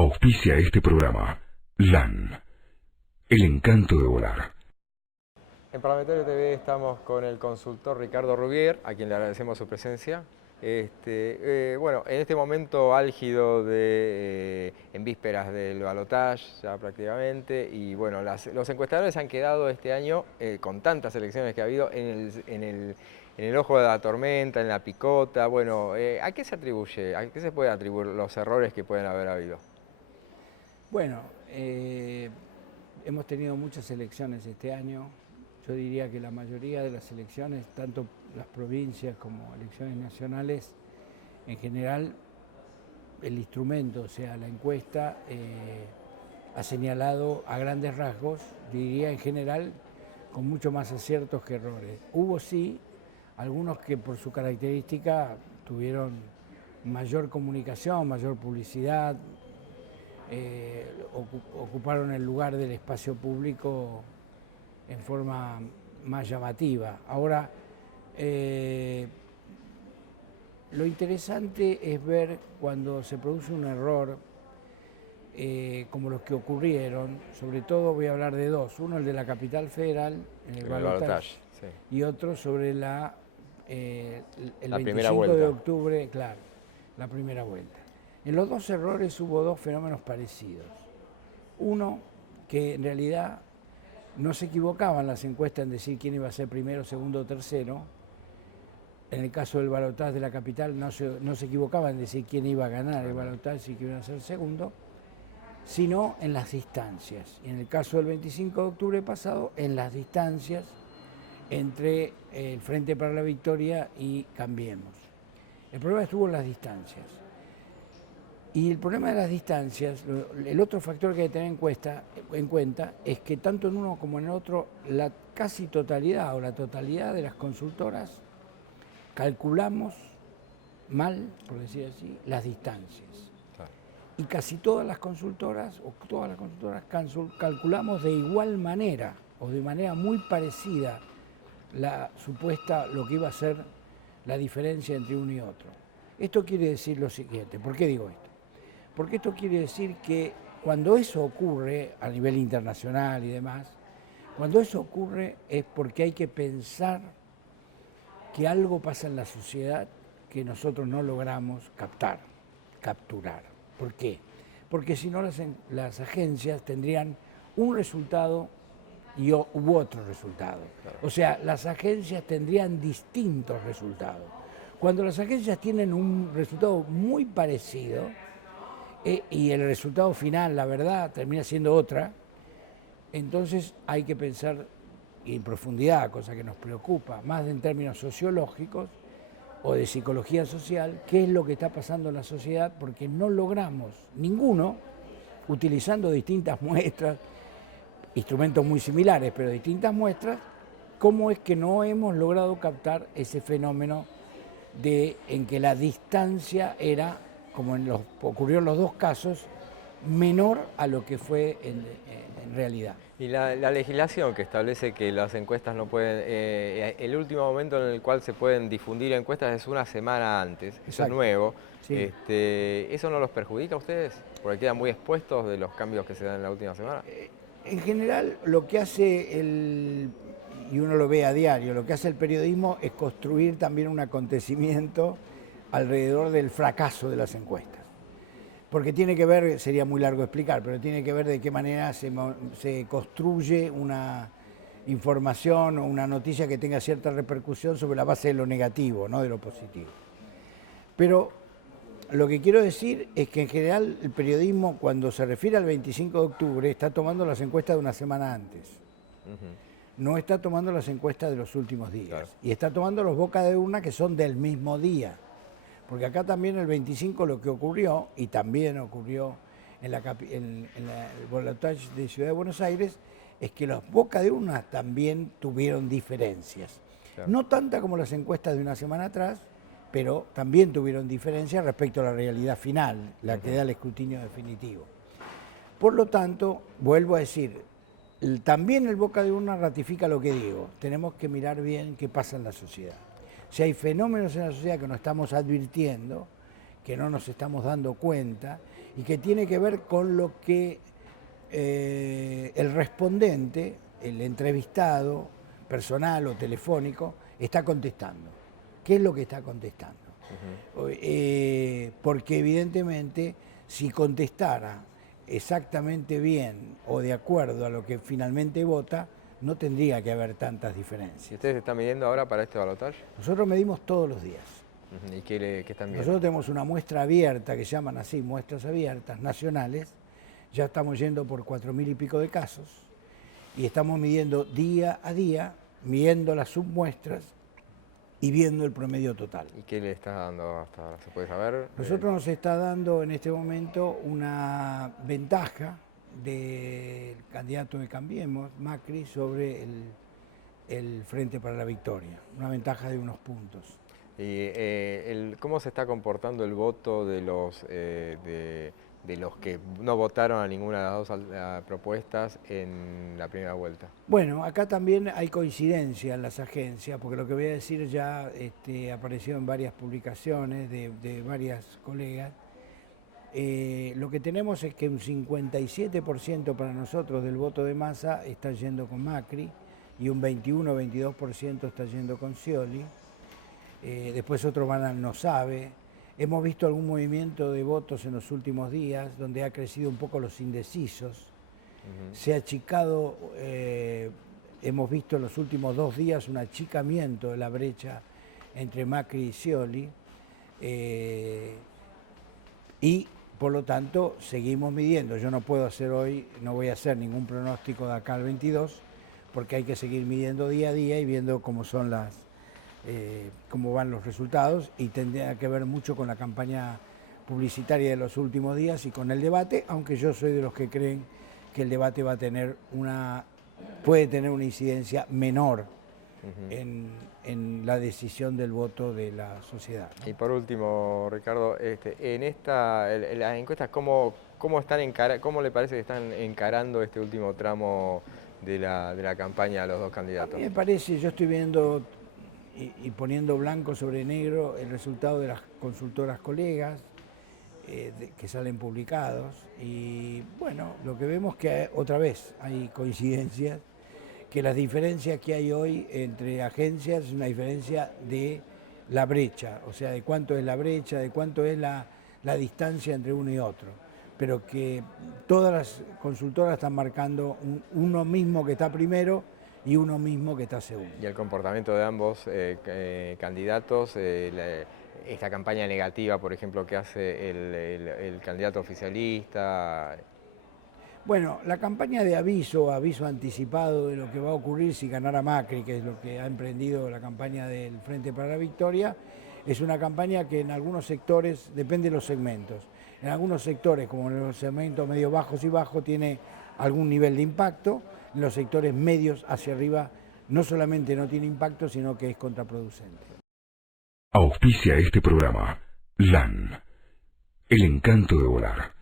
Auspicia este programa. LAN. El encanto de volar. En Parlamentario TV estamos con el consultor Ricardo Rubier, a quien le agradecemos su presencia. Bueno, en este momento álgido en vísperas del balotaje ya prácticamente, y bueno, los encuestadores han quedado este año, con tantas elecciones que ha habido, en el ojo de la tormenta, en la picota. Bueno, ¿a qué se atribuye, a qué se puede atribuir los errores que pueden haber habido? Bueno, hemos tenido muchas elecciones este año. Yo diría que la mayoría de las elecciones, tanto las provincias como elecciones nacionales, en general, el instrumento, o sea, la encuesta, ha señalado a grandes rasgos, diría en general, con mucho más aciertos que errores. Hubo sí algunos que por su característica tuvieron mayor comunicación, mayor publicidad, ocuparon el lugar del espacio público en forma más llamativa. Ahora, lo interesante es ver cuando se produce un error, como los que ocurrieron. Sobre todo voy a hablar de dos: uno el de la Capital Federal, en el balotaje, sí, y otro sobre el 25 de octubre, claro, la primera vuelta. En los dos errores hubo dos fenómenos parecidos. Uno, que en realidad no se equivocaban las encuestas en decir quién iba a ser primero, segundo o tercero. En el caso del balotaje de la Capital no se equivocaban en decir quién iba a ganar el balotaje y quién iba a ser segundo, sino en las distancias. Y en el caso del 25 de octubre pasado, en las distancias entre el Frente para la Victoria y Cambiemos. El problema estuvo en las distancias. Y el problema de las distancias, el otro factor que hay que tener en cuenta es que tanto en uno como en el otro, la casi totalidad o la totalidad de las consultoras calculamos mal, por decir así, las distancias. Claro. Y casi todas las consultoras calculamos de igual manera o de manera muy parecida lo que iba a ser la diferencia entre uno y otro. Esto quiere decir lo siguiente. ¿Por qué digo esto? Porque esto quiere decir que cuando eso ocurre a nivel internacional y demás, cuando eso ocurre es porque hay que pensar que algo pasa en la sociedad que nosotros no logramos capturar. ¿Por qué? Porque si no las agencias tendrían un resultado u otro resultado. O sea, las agencias tendrían distintos resultados. Cuando las agencias tienen un resultado muy parecido, y el resultado final, la verdad, termina siendo otra, entonces hay que pensar en profundidad, cosa que nos preocupa, más en términos sociológicos o de psicología social, qué es lo que está pasando en la sociedad, porque no logramos ninguno, utilizando distintas muestras, instrumentos muy similares, pero distintas muestras, cómo es que no hemos logrado captar ese fenómeno en que la distancia era, como ocurrió en los dos casos, menor a lo que fue en realidad. Y la legislación que establece que las encuestas no pueden, el último momento en el cual se pueden difundir encuestas es una semana antes. Exacto. Eso es nuevo. Sí. ¿Eso no los perjudica a ustedes? Porque quedan muy expuestos de los cambios que se dan en la última semana. En general, lo que hace y uno lo ve a diario, lo que hace el periodismo es construir también un acontecimiento alrededor del fracaso de las encuestas. Porque tiene que ver, sería muy largo explicar, pero tiene que ver de qué manera se construye una información o una noticia que tenga cierta repercusión sobre la base de lo negativo, no de lo positivo. Pero lo que quiero decir es que en general el periodismo, cuando se refiere al 25 de octubre, está tomando las encuestas de una semana antes. No está tomando las encuestas de los últimos días. Claro. Y está tomando los boca de urna que son del mismo día. Porque acá también el 25 lo que ocurrió, y también ocurrió en el balotaje de Ciudad de Buenos Aires, es que los boca de urna también tuvieron diferencias. Claro. No tanta como las encuestas de una semana atrás, pero también tuvieron diferencias respecto a la realidad final, la que da el escrutinio definitivo. Por lo tanto, vuelvo a decir, también el boca de urna ratifica lo que digo. Tenemos que mirar bien qué pasa en la sociedad. Si hay fenómenos en la sociedad que no estamos advirtiendo, que no nos estamos dando cuenta y que tiene que ver con lo que el respondente, el entrevistado, personal o telefónico, está contestando. ¿Qué es lo que está contestando? Porque evidentemente si contestara exactamente bien o de acuerdo a lo que finalmente vota, no tendría que haber tantas diferencias. ¿Y ustedes están midiendo ahora para este balotaje? Nosotros medimos todos los días. ¿Y qué están viendo? Nosotros tenemos una muestra abierta, que se llaman así, muestras abiertas, nacionales. Ya estamos yendo por 4.000 y pico de casos y estamos midiendo día a día, midiendo las submuestras y viendo el promedio total. ¿Y qué le está dando hasta ahora? ¿Se puede saber? Nosotros nos está dando en este momento una ventaja del candidato de Cambiemos, Macri, sobre el Frente para la Victoria, una ventaja de unos puntos. ¿Y cómo se está comportando el voto de los que no votaron a ninguna de las dos propuestas en la primera vuelta? Bueno, acá también hay coincidencia en las agencias, porque lo que voy a decir ya apareció en varias publicaciones de varias colegas. Lo que tenemos es que un 57% para nosotros del voto de masa está yendo con Macri y un 21-22% está yendo con Scioli. Después otros van al no sabe. Hemos visto algún movimiento de votos en los últimos días donde ha crecido un poco los indecisos. Se ha achicado, hemos visto en los últimos 2 días un achicamiento de la brecha entre Macri y Scioli. Y por lo tanto seguimos midiendo. Yo no puedo hacer hoy, no voy a hacer ningún pronóstico de acá al 22, porque hay que seguir midiendo día a día y viendo cómo son cómo van los resultados, y tendría que ver mucho con la campaña publicitaria de los últimos días y con el debate, aunque yo soy de los que creen que el debate va a tener puede tener una incidencia menor en la decisión del voto de la sociedad, ¿no? Y por último, Ricardo, en las encuestas, ¿cómo le parece que están encarando este último tramo de la campaña de los dos candidatos? A mí me parece, yo estoy viendo y poniendo blanco sobre negro el resultado de las consultoras colegas que salen publicados, y bueno, lo que vemos que otra vez hay coincidencias, que las diferencias que hay hoy entre agencias es una diferencia de la brecha, o sea, de cuánto es la brecha, de cuánto es la distancia entre uno y otro, pero que todas las consultoras están marcando uno mismo que está primero y uno mismo que está segundo. Y el comportamiento de ambos candidatos, esta campaña negativa, por ejemplo, que hace el candidato oficialista. Bueno, la campaña de aviso anticipado de lo que va a ocurrir si ganara Macri, que es lo que ha emprendido la campaña del Frente para la Victoria, es una campaña que en algunos sectores, depende de los segmentos, en algunos sectores, como en los segmentos medio bajos y bajos, tiene algún nivel de impacto. En los sectores medios hacia arriba no solamente no tiene impacto, sino que es contraproducente. Auspicia este programa LAN, el encanto de volar.